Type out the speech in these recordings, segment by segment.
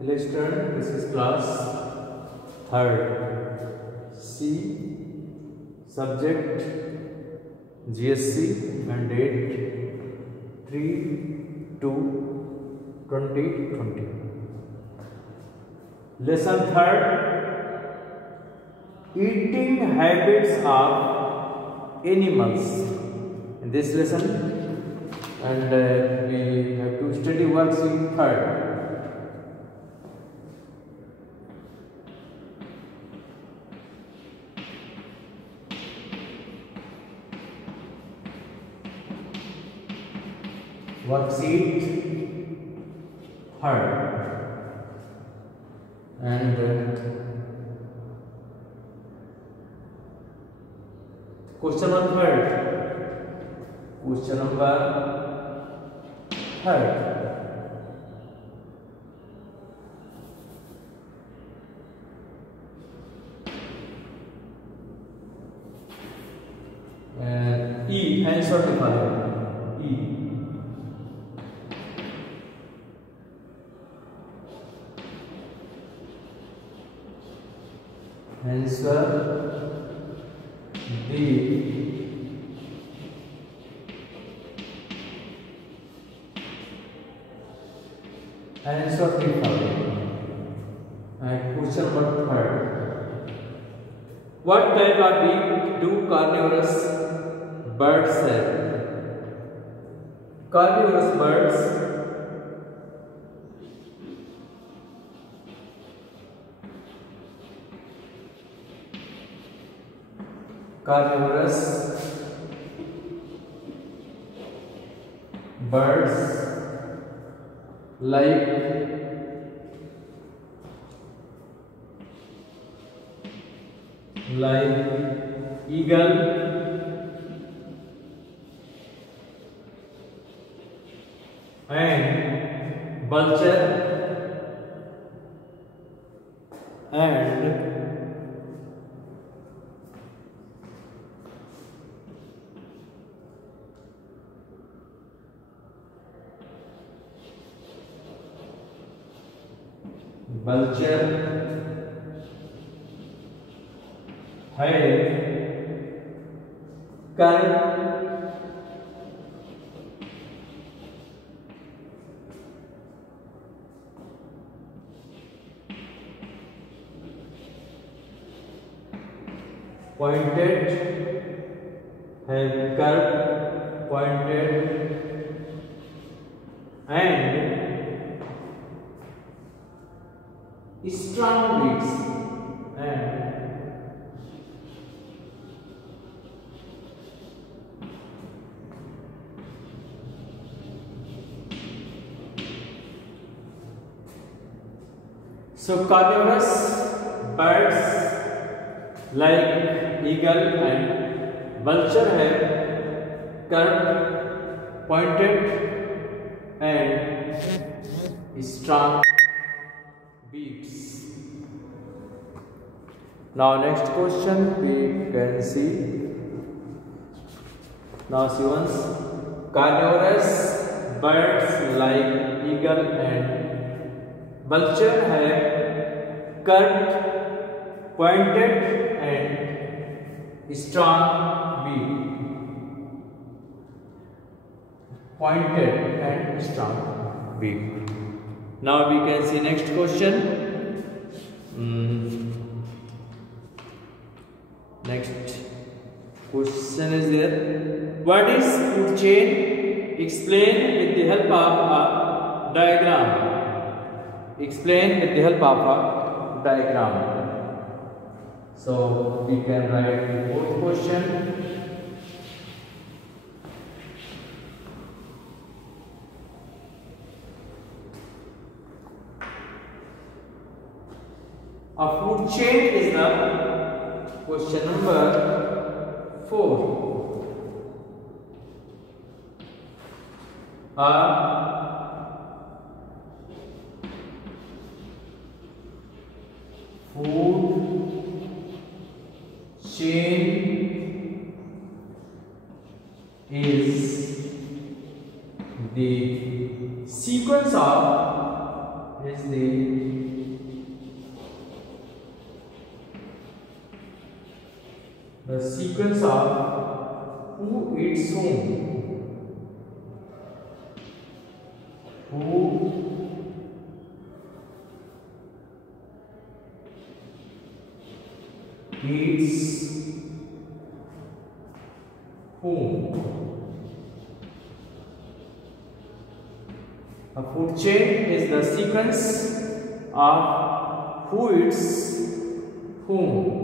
Hello student, this is class 3rd C subject GSC and date 3/2/2020. Lesson 3rd, eating habits of animals. In this lesson and we have to study worksheet 3rd. Worksheet 3rd and question number 3rd. Question number 3rd. E. Answer the following. E. Answer B. Answer B following. And question number 3rd. What type of beak do carnivorous birds have? Carnivorous birds like eagle and vulture and have curved pointed and strong beaks and so carnivorous birds like eagle and vulture have curved, pointed and strong beaks. Now next question we can see. Now see once, carnivorous birds like eagle and vulture have curved, pointed and strong beak. Pointed and strong beak. Now we can see next question. Next question is there. What is food chain? Explain with the help of a diagram. Explain with the help of a diagram. So we can write the fourth question. A food chain is the question number 4. A food chain is the sequence of The sequence of who eats whom. Who eats whom. A food chain is the sequence of who eats whom.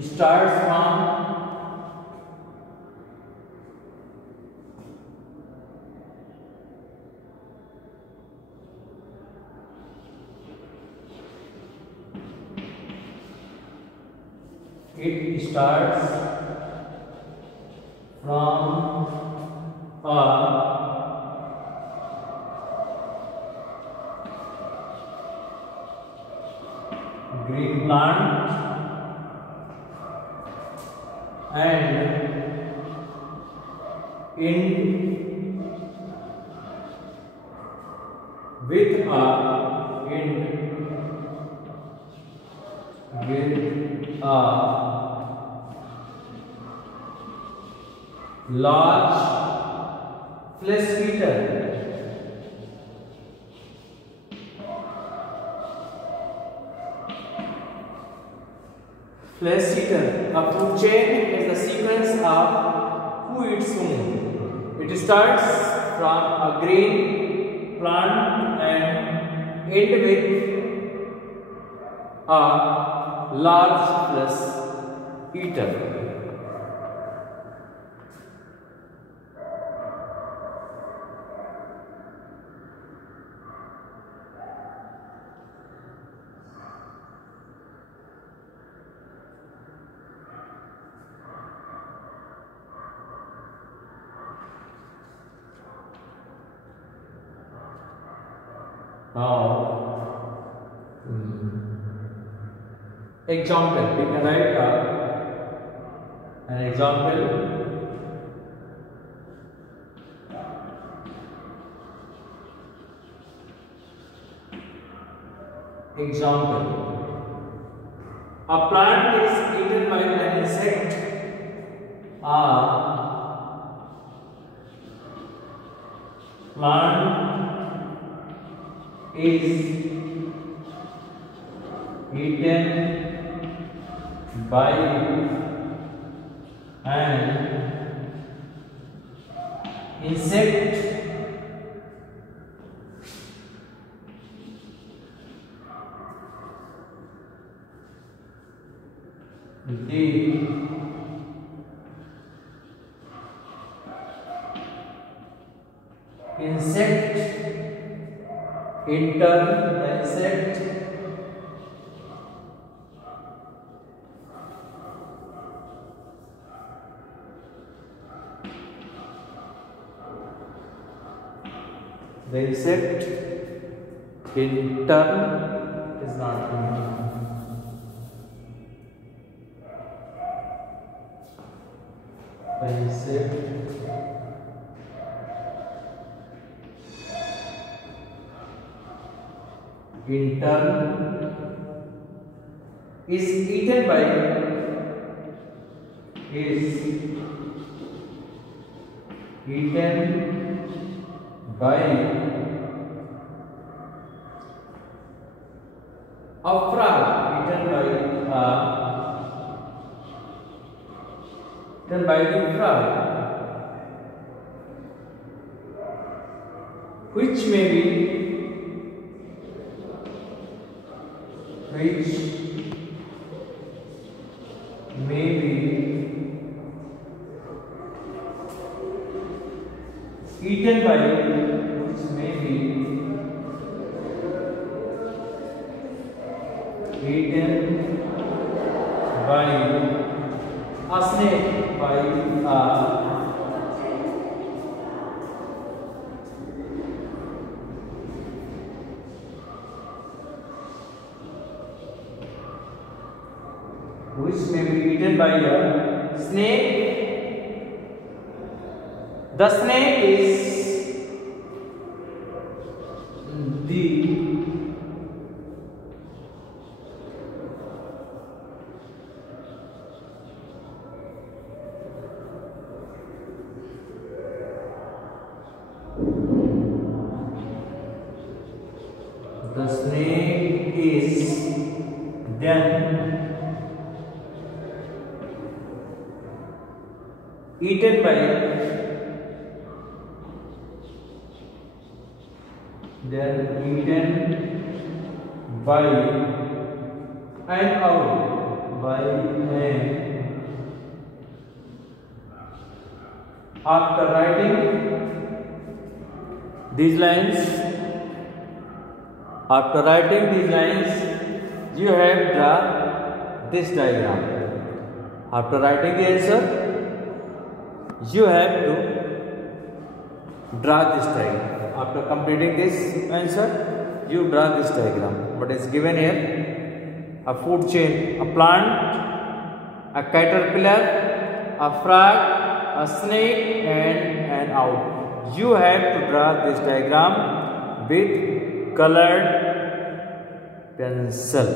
It starts from a green plant and end with a large flesh eater. Flesh eater. A food chain is the sequence of who eats whom. It starts from a green plant and end with a large flesh eater. Now, example. We can write an example. A plant is eaten by an insect. A plant is eaten by an insect. The insect the insect in turn is not the insect in turn is eaten by a frog, eaten by the frog, which may be eaten by a snake, by a which may be eaten by a snake. The snake is the snake is then eaten by an owl. After writing these lines, you have draw this diagram. After writing the answer, you have to draw this diagram. After completing this answer, you draw this diagram. What is given here? A food chain, a plant, a caterpillar, a frog, a snake, and an owl. You have to draw this diagram with colored pencil.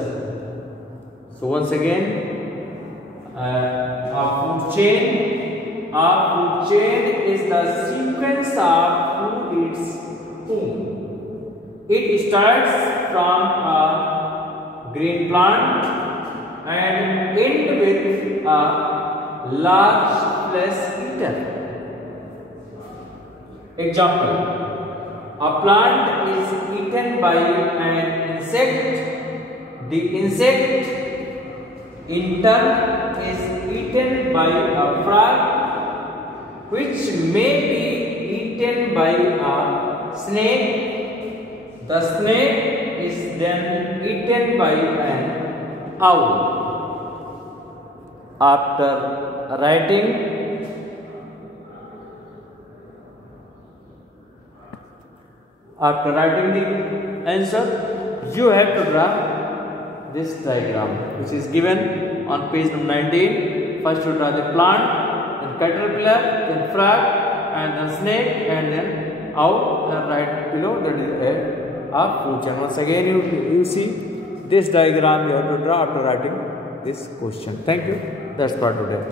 So once again, a food chain is the sequence of who eats whom. It starts from a green plant and ends with a large flesh eater. Example: a plant is eaten by an insect. The insect in turn is eaten by a frog, which may be eaten by a snake. The snake is then eaten by an owl. After writing the answer, you have to draw this diagram, which is given on page number 19. First you draw the plant, then caterpillar, then frog, and then snake, and then owl, and right below that is a food chain. Once again you see this diagram you have to draw after writing this question. Thank you. That's for today.